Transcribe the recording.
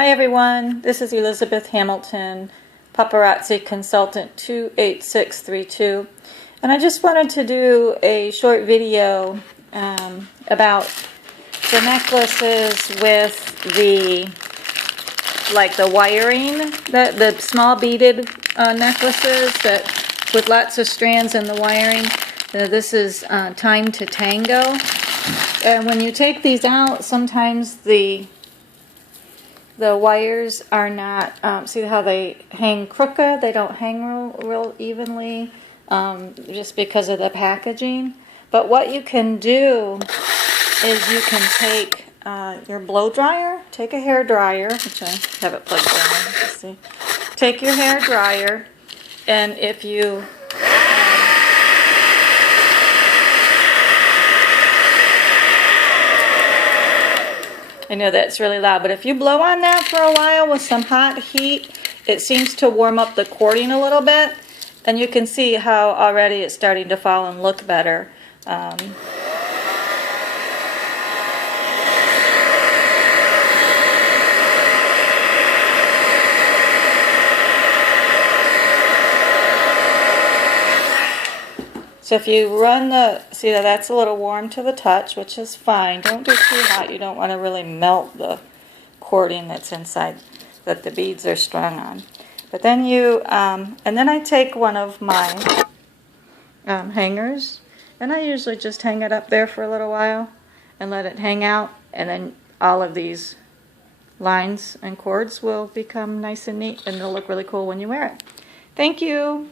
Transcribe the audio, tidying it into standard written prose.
Hi everyone, this is Elizabeth Hamilton, Paparazzi Consultant 28632, and I just wanted to do a short video about the necklaces with the wiring, the small beaded necklaces that with lots of strands in the wiring. This is Time to Tango, and when you take these out, sometimes the wires are not, see how they hang crooked? They don't hang real evenly, just because of the packaging. But what you can do is you can take your blow dryer, take a hair dryer, which I have it plugged in, let's see. Take your hair dryer, and if you I know that's really loud, but if you blow on that for a while with some hot heat, it seems to warm up the cording a little bit, and you can see how already it's starting to fall and look better. So if you run see that that's a little warm to the touch, which is fine. Don't do too hot. You don't want to really melt the cording that's inside that the beads are strung on. But then and then I take one of my hangers, and I usually just hang it up there for a little while and let it hang out, and then all of these lines and cords will become nice and neat, and they'll look really cool when you wear it. Thank you.